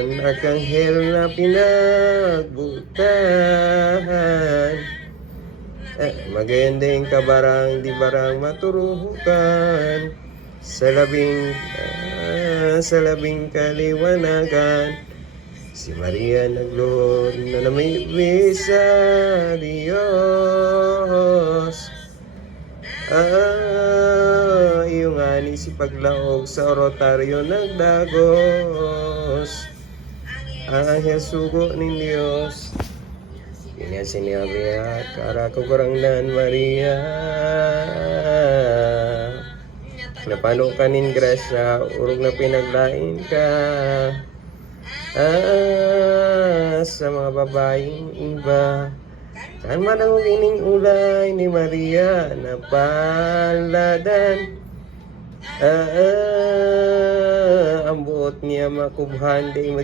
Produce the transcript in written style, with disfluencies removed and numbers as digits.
San arkanghel na pinagbutahan, magandang kabarang di barang maturuhukan, sa labing kaliwanagan, si Maria nagluhod na may sa Diyos. Iyong ani si paglaog sa orotaryo nagdagos, ang anghel sugo ng Diyos. Kanya sinabi at karakukurangnan Maria, napano ka nin grasya, urog na pinaglain ka sa mga babaeng iba. Saan man ang uwining ulay ni Maria na paladan, ang buot niya makubhan di